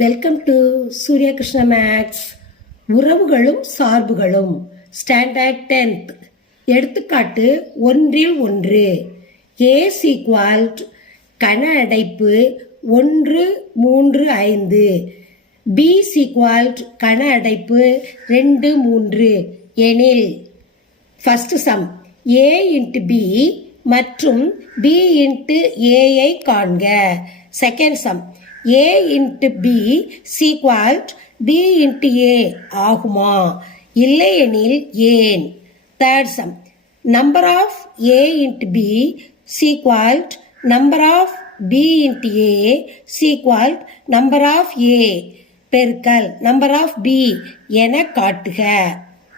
Welcome to Surya Krishna maths உறவுகளும் சார்புகளும். Standard tenth எடுத்துக்காட்டு ஒன்றில் ஒன்று. ஏ சீக்வால் கன அடைப்பு ஒன்று மூன்று ஐந்து. பி சீக்வால் கன அடைப்பு ரெண்டு மூன்று. எனில் first sum A into B மற்றும் பி இன்ட்டு ஏஐ காண்க. Second sum A into B equal to B into A ஆகுமா? இல்லையெனில் ஏன்? Third sum number of A into B equal to number of B into A equal to number of A பெருக்கல் number of B என காட்டுக.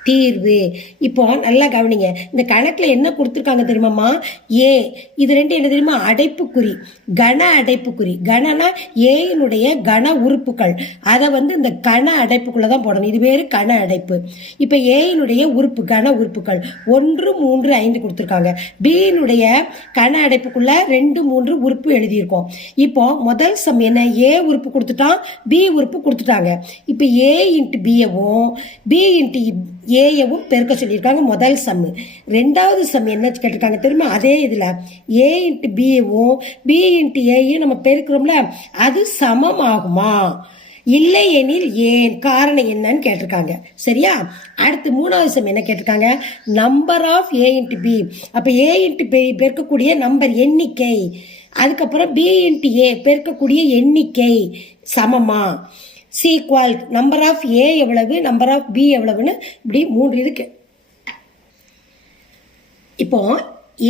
தீர்வு. இப்போ நல்லா கவனிங்க. இந்த கணக்கில் என்ன கொடுத்துருக்காங்க தெரியுமாம்மா? ஏ. இது ரெண்டு என்ன தெரியுமா? அடைப்புக்குறி. கன அடைப்புக்குறி. கணனா ஏயினுடைய கன உறுப்புகள். அதை வந்து இந்த கன அடைப்புக்குள்ளே தான் போடணும். இது பேர் கன அடைப்பு. இப்போ ஏயினுடைய உறுப்பு கன உறுப்புகள். ஒன்று மூன்று ஐந்து கொடுத்துருக்காங்க. பியினுடைய கன அடைப்புக்குள்ளே ரெண்டு மூன்று உறுப்பு எழுதியிருக்கோம். இப்போ முதல் சம் என்ன? ஏ உறுப்பு கொடுத்துட்டான் பி உறுப்பு கொடுத்துட்டாங்க. இப்போ ஏ இன்ட்டு பியவும் பி இன்ட்டு ஏயவும் பெருக்க சொல்லியிருக்காங்க. முதல் சம்மு ரெண்டாவது சம் என்ன கேட்டிருக்காங்க தெரியுமா? அதே இதில் ஏ இன்ட்டு பிஏவும் பி இன்ட்டு ஏயும் நம்ம பெருக்கிறோம்ல அது சமம் ஆகுமா இல்லை எனில் ஏன்? காரணம் என்னன்னு கேட்டிருக்காங்க. சரியா? அடுத்து மூணாவது சம் என்ன கேட்டிருக்காங்க? Number of A into B அப்போ ஏ இன்ட்டு பி பெருக்கக்கூடிய நம்பர் எண்ணிக்கை. அதுக்கப்புறம் பி இன்ட்டு ஏ பெருக்கக்கூடிய எண்ணிக்கை. சமமா? சீக்வால் நம்பர் ஆஃப் ஏ எவ்வளவு நம்பர் ஆஃப் பி எவ்வளவுன்னு இப்படி மூன்று இருக்கு. இப்போ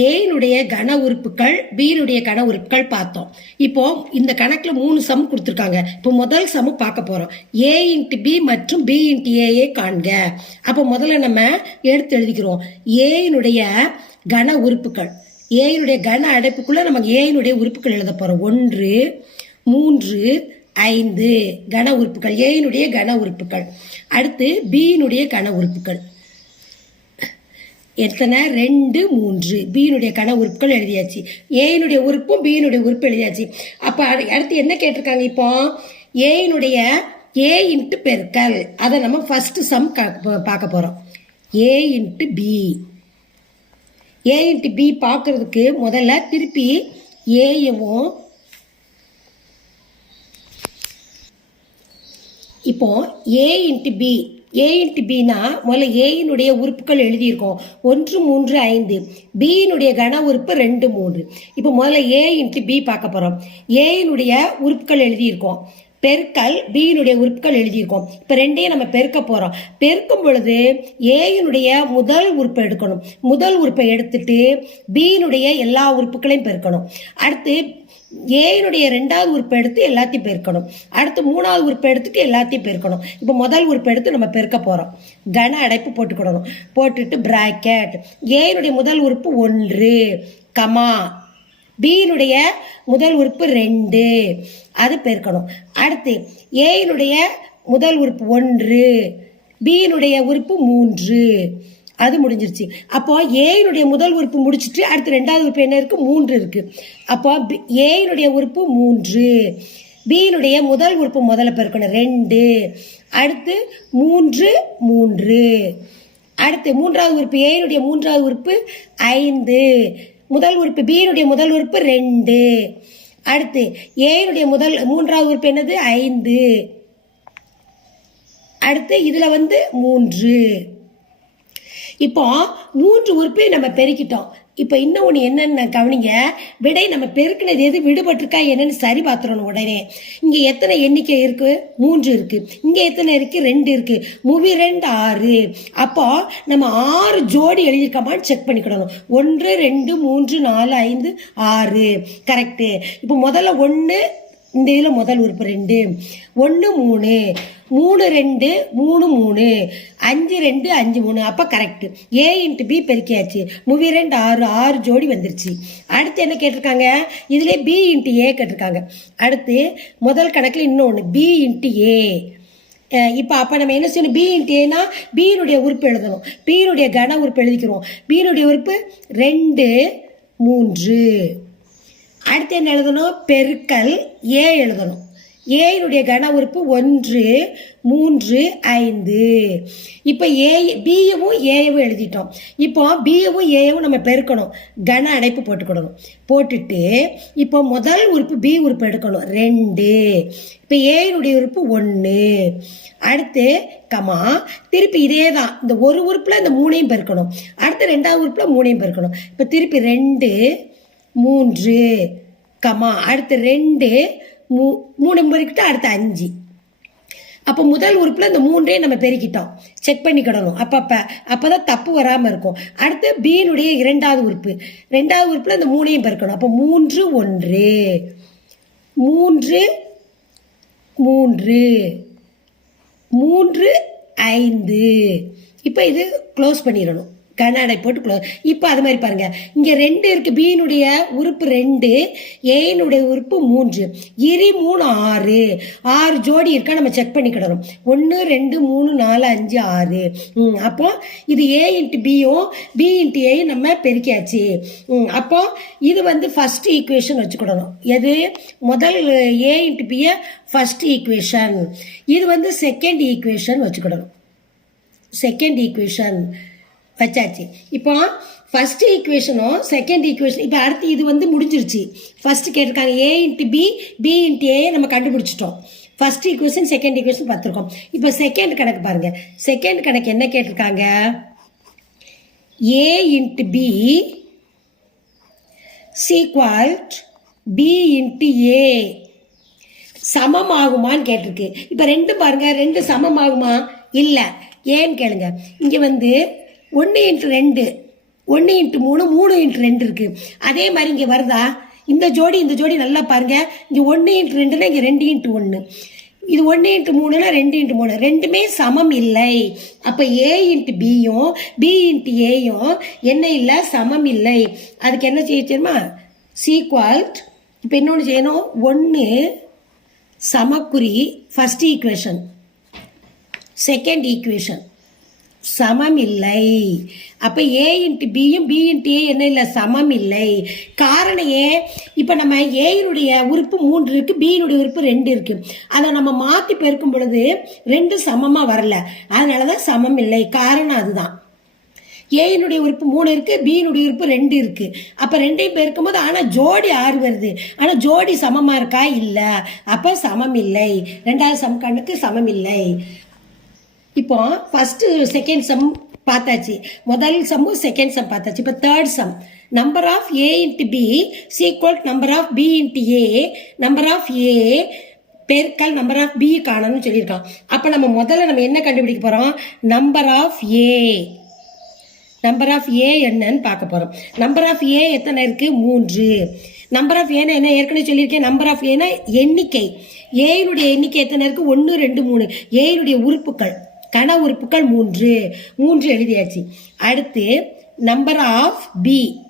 ஏனுடைய கன உறுப்புகள் பியினுடைய கன உறுப்புகள் பார்த்தோம். இப்போ இந்த கணக்கில் மூணு சம் கொடுத்துருக்காங்க. இப்போ முதல் சம் பார்க்க போகிறோம் ஏ இன்ட்டு பி மற்றும் பி இன்ட்டு ஏஏ காண்க. அப்போ முதல்ல நம்ம எடுத்து எழுதிக்கிறோம். ஏயினுடைய கன உறுப்புகள். ஏயினுடைய கன அடைப்புக்குள்ளே நமக்கு ஏயினுடைய உறுப்புகள் எழுத போகிறோம் ஒன்று மூன்று ஐந்து கன உறுப்புகள். ஏயினுடைய கன உறுப்புகள். அடுத்து பியினுடைய கன உறுப்புகள். எத்தனை? ரெண்டு மூன்று. பியினுடைய கன உறுப்புகள் எழுதியாச்சு. ஏனுடைய உறுப்பும் பியினுடைய உறுப்பு எழுதியாச்சு. அப்போ அடுத்து என்ன கேட்டிருக்காங்க இப்போ? ஏயினுடைய ஏ இன்ட்டு பெருக்கல். அதை நம்ம ஃபர்ஸ்ட் சம் பார்க்க போகிறோம் A into B A into B பார்க்குறதுக்கு முதல்ல திருப்பி ஏயவும் இப்போ A into B A into பினா முதல்ல ஏயினுடைய உறுப்புகள் எழுதியிருக்கோம். ஒன்று மூன்று ஐந்து. பியினுடைய கன உறுப்பு ரெண்டு மூன்று. இப்போ முதல்ல ஏ இன்ட்டு பி பார்க்க போகிறோம் ஏயினுடைய உறுப்புகள் எழுதியிருக்கோம். பெருக்கல் பியினுடைய உறுப்புகள் எழுதியிருக்கோம். இப்போ ரெண்டையும் நம்ம பெருக்க போகிறோம் பெருக்கும் பொழுது ஏயினுடைய முதல் உறுப்பை எடுக்கணும். முதல் உறுப்பை எடுத்துட்டு பியினுடைய எல்லா உறுப்புகளையும் பெருக்கணும். அடுத்து ஏயினுடைய ரெண்டாவது உறுப்பை எடுத்து எல்லாத்தையும் பெருக்கணும். அடுத்து மூணாவது உறுப்பை எடுத்துட்டு எல்லாத்தையும் பெருக்கணும். இப்போ முதல் உறுப்பை எடுத்து நம்ம பெருக்க போகிறோம் கன அடைப்பு போட்டுக்கிடணும். போட்டுட்டு பிராக்கெட் ஏயினுடைய முதல் உறுப்பு ஒன்று கமா. பியினுடைய முதல் உறுப்பு ரெண்டு. அது பெருக்கணும். அடுத்து ஏயினுடைய முதல் உறுப்பு ஒன்று பியினுடைய உறுப்பு மூன்று. அது முடிஞ்சிருச்சு. அப்போ ஏயினுடைய முதல் உறுப்பு முடிச்சிட்டு அடுத்து ரெண்டாவது உறுப்பு என்ன இருக்கு? மூன்று இருக்கு. அப்போ ஏயினுடைய உறுப்பு மூன்று. பியினுடைய முதல் உறுப்பு முதல்ல பெருக்கணும். ரெண்டு. அடுத்து மூன்று மூன்று. அடுத்து மூன்றாவது உறுப்பு ஏயினுடைய மூன்றாவது உறுப்பு ஐந்து. முதல் உறுப்பு பியினுடைய முதல் உறுப்பு ரெண்டு. அடுத்து ஏயினுடைய முதல் மூன்றாவது உறுப்பு என்னது? ஐந்து. அடுத்து இதில் வந்து மூன்று. இப்போ மூன்று உறுப்பையும் நம்ம பெருக்கிட்டோம். இப்போ இன்னும் ஒன்று என்னன்னு கவனிங்க. விடை நம்ம பெருக்கினது எது? விடுபட்டிருக்கா என்னன்னு சரி பார்த்துடணும் உடனே. இங்கே எத்தனை எண்ணிக்கை இருக்குது மூன்று இருக்குது இங்கே எத்தனை இருக்குது ரெண்டு இருக்குது மூவி ரெண்டு ஆறு. அப்போ நம்ம ஆறு ஜோடி எழுதியிருக்கோமான்னு செக் பண்ணிக்கிடணும். ஒன்று ரெண்டு மூன்று நாலு ஐந்து ஆறு. கரெக்டு இப்போ முதல்ல ஒன்று இந்த இதில் முதல் உறுப்பு ரெண்டு. ஒன்று மூணு. மூணு ரெண்டு மூணு மூணு. அஞ்சு ரெண்டு அஞ்சு மூணு. அப்போ கரெக்டு ஏ இன்ட்டு பி பெருக்கியாச்சு. மூவி ரெண்டு ஆறு ஆறு ஜோடி வந்துருச்சு. அடுத்து என்ன கேட்டிருக்காங்க? இதுலேயே பி இன்ட்டு ஏ கேட்டிருக்காங்க. அடுத்து முதல் கணக்கில் இன்னொன்று பி இன்ட்டு ஏ இப்போ அப்போ நம்ம என்ன செய்யணும்? பி இன்ட்டு ஏனா பியினுடைய உறுப்பு எழுதணும். பியினுடைய கன உறுப்பு எழுதிக்கிறோம். பியினுடைய உறுப்பு ரெண்டு மூன்று. அடுத்து என்ன எழுதணும்? பெருக்கல் ஏ எழுதணும். ஏனுடைய கன உறுப்பு ஒன்று மூன்று ஐந்து. இப்போ ஏ பியவும் ஏயவும் எழுதிட்டோம். இப்போ பியவும் ஏயவும் நம்ம பெருக்கணும். கன அடைப்பு போட்டுக்கணும் போட்டுட்டு இப்போ முதல் உறுப்பு பி உறுப்பு எடுக்கணும். ரெண்டு. இப்போ ஏனுடைய உறுப்பு ஒன்று அடுத்து கமா திருப்பி இதே தான் இந்த ஒரு உறுப்பில் இந்த மூணையும் பெருக்கணும். அடுத்து ரெண்டாவது உறுப்பில் மூணையும் பெருக்கணும். இப்போ திருப்பி ரெண்டு. மூன்று. கமா. அடுத்து ரெண்டு. மூ மூணு பெருக்கிட்டு அடுத்து அஞ்சு. அப்போ முதல் உறுப்பில் இந்த மூன்றையும் நம்ம பெருக்கிட்டோம். செக் பண்ணிக்கிடணும் அப்பப்போ. அப்போ தான் தப்பு வராமல் இருக்கும். அடுத்து பீனுடைய இரண்டாவது உறுப்பு. ரெண்டாவது உறுப்பில் இந்த மூணையும் பெருக்கணும். அப்போ மூன்று ஒன்று. மூன்று மூன்று. மூன்று ஐந்து. இப்போ இது க்ளோஸ் பண்ணிடணும். கண்ணாடை போட்டு இப்போ அது மாதிரி பாருங்க. இங்கே ரெண்டு இருக்கு. பீனுடைய உறுப்பு ரெண்டு ஏனுடைய உறுப்பு மூன்று. இரு மூணு ஆறு. ஆறு ஜோடி இருக்கா? நம்ம செக் பண்ணிக்கிடணும் ஒன்று ரெண்டு மூணு நாலு அஞ்சு ஆறு. அப்போ இது ஏ இன்ட்டு பியும் பி இன்ட்டு ஏயும் நம்ம பெருக்கியாச்சு. அப்போ இது வந்து ஃபர்ஸ்ட் ஈக்குவேஷன் வச்சுக்கிடணும். எது? முதல் ஏ இன்ட்டு பியை ஃபர்ஸ்ட் ஈக்குவேஷன் இது வந்து செகண்ட் ஈக்குவேஷன் வச்சுக்கிடணும். செகண்ட் ஈக்குவேஷன் வச்சாச்சு. இப்போ ஃபர்ஸ்ட் ஈக்குவேஷனும் செகண்ட் ஈக்குவேஷன் இப்போ அடுத்து இது வந்து முடிஞ்சிருச்சு. ஃபஸ்ட்டு கேட்டிருக்காங்க A into B B into A நம்ம கண்டுபிடிச்சிட்டோம். ஃபர்ஸ்ட் ஈக்குவேஷன் செகண்ட் ஈக்குவேஷன் பார்த்துருக்கோம். இப்போ செகண்ட் கணக்கு பாருங்கள் செகண்ட் கணக்கு என்ன கேட்டிருக்காங்க? A into B equal to B into A சமமாகுமான்னு கேட்டிருக்கு. இப்போ ரெண்டும் பாருங்கள் ரெண்டு சமமாகுமா? இல்லை. ஏன்னு கேளுங்க. இங்கே வந்து ஒன்று இன்ட்டு ரெண்டு. ஒன்று இன்ட்டு மூணு மூணு இன்ட்டு ரெண்டு இருக்குது அதே மாதிரி இங்கே வருதா? இந்த ஜோடி இந்த ஜோடி நல்லா பாருங்க. இங்கே ஒன்று இன்ட்டு ரெண்டுனா இங்கே ரெண்டு இன்ட்டு ஒன்று இது ஒன்று இன்ட்டு மூணுனா ரெண்டு இன்ட்டு மூணு. ரெண்டுமே சமம் இல்லை. அப்போ ஏ இன்ட்டு பியும் பி இன்ட்டு ஏயும் என்ன இல்லை? சமம் இல்லை. அதுக்கு என்ன செய்ய தெரியுமா? சீக்வால்ட் இப்போ இன்னொன்று செய்யணும். ஒன்று சமக்குறி ஃபஸ்ட் ஈக்குவேஷன் செகண்ட் ஈக்குவேஷன் சமம் இல்லை அப்போ ஏ இன்ட்டு பியும் பி இன்ட்டு ஏ என்ன இல்லை? சமம் இல்லை காரணம் ஏ இப்போ நம்ம ஏயினுடைய உறுப்பு மூன்று இருக்கு பியினுடைய உறுப்பு ரெண்டு இருக்கு. அதை நம்ம மாற்றி பெருக்கும் பொழுது ரெண்டு சமமாக வரல. அதனால தான் சமம் இல்லை காரணம் அதுதான். ஏயினுடைய உறுப்பு மூணு இருக்கு பியினுடைய உறுப்பு ரெண்டு இருக்கு. அப்ப ரெண்டையும் பெருக்கும் போது ஆனா ஜோடி ஆறு வருது. ஆனா ஜோடி சமமா இருக்கா? இல்ல. அப்ப சமம் இல்லை ரெண்டாவது சம கண்ணுக்கு சமம் இல்லை இப்போ ஃபஸ்ட்டு செகண்ட் சம் பார்த்தாச்சு. முதல் சம்மும் செகண்ட் சம் பார்த்தாச்சு. இப்போ third sum number of A into B equal number of B into A number of A பெருக்கல் நம்பர் ஆஃப் பி காணணும்னு சொல்லியிருக்கான். அப்போ நம்ம முதல்ல நம்ம என்ன கண்டுபிடிக்க போகிறோம் number of A number of A என்னன்னு பார்க்க போகிறோம் நம்பர் ஆஃப் ஏ எத்தனை இருக்குது மூன்று. நம்பர் ஆஃப் ஏன்னா என்ன? ஏற்கனவே சொல்லியிருக்கேன். நம்பர் ஆஃப் ஏன்னா எண்ணிக்கை. ஏனுடைய எண்ணிக்கை எத்தனை இருக்குது ஒன்று ரெண்டு மூணு. ஏனுடைய உறுப்புகள். கன உறுப்புகள் மூன்று. மூன்று எழுதியாச்சு. அடுத்து நம்பர் ஆஃப் பி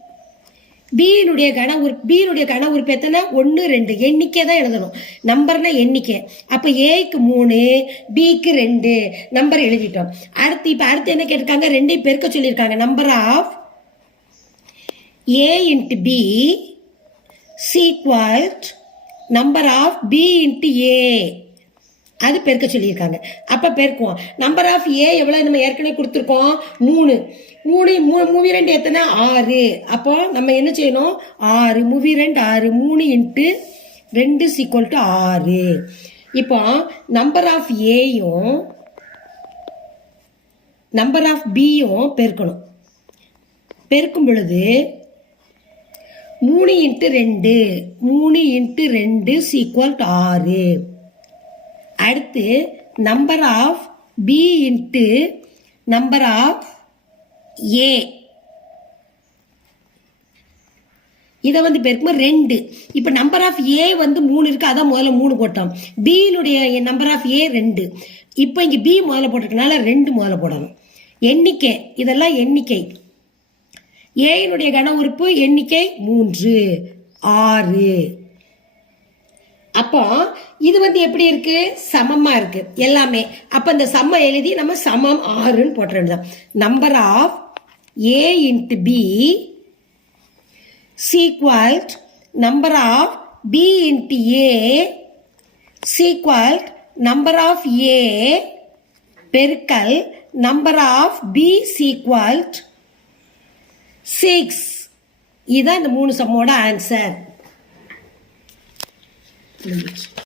பியினுடைய கன உறுப்பு பியினுடைய கன உறுப்பு எத்தனை? ஒன்று ரெண்டு. எண்ணிக்கை தான் எழுதணும். நம்பர்னா எண்ணிக்கை. அப்போ ஏக்கு மூணு பிக்கு ரெண்டு. நம்பர் எழுதிட்டோம். அடுத்து இப்போ அடுத்து என்ன கேட்டிருக்காங்க? ரெண்டையும் பெருக்க சொல்லியிருக்காங்க. Number of A into B equal to number of B into A அது பெருக்க சொல்லியிருக்காங்க. அப்போ பெருக்குவோம். நம்பர் ஆஃப் ஏ எவ்வளோ நம்ம ஏற்கனவே கொடுத்துருக்கோம்? மூணு. மூணு மூ மூவி ரெண்டு எத்தனை? ஆறு. அப்போ நம்ம என்ன செய்யணும்? ஆறு. மூவி ரெண்டு ஆறு. மூணு இன்ட்டு ரெண்டு சீக்வல் டு ஆறு. இப்போ நம்பர் ஆஃப் ஏயும் நம்பர் ஆஃப் பியும் பெருக்கணும். பெருக்கும் பொழுது மூணு இன்ட்டு ரெண்டு மூணு இன்ட்டு ரெண்டு சீக்வல் டு ஆறு. அடுத்து number of B into number of A இதை வந்து பெருக்கும்போது ரெண்டு. இப்போ நம்பர் ஆஃப் ஏ வந்து மூணு இருக்கு அதான் முதல்ல மூணு போட்டோம். பியினுடைய நம்பர் ஆஃப் ஏ ரெண்டு. இப்போ இங்கே பி முதல்ல போட்டிருக்கனால ரெண்டு முதல்ல போடணும். எண்ணிக்கை இதெல்லாம் எண்ணிக்கை. ஏயினுடைய கன உறுப்பு எண்ணிக்கை மூன்று. ஆறு. அப்போ இது வந்து எப்படி இருக்கு? சமமா இருக்கு. எல்லாமே. அப்ப இந்த சம எழுதி நம்ம சமம் ஆறுன்னு போட்ட வேண்டியதான் number of A into B equal to number of B into A equal to number of A பெருக்கல் number of B equal to six இதுதான் இந்த மூணு சம்மோட ஆன்சர் 嗯。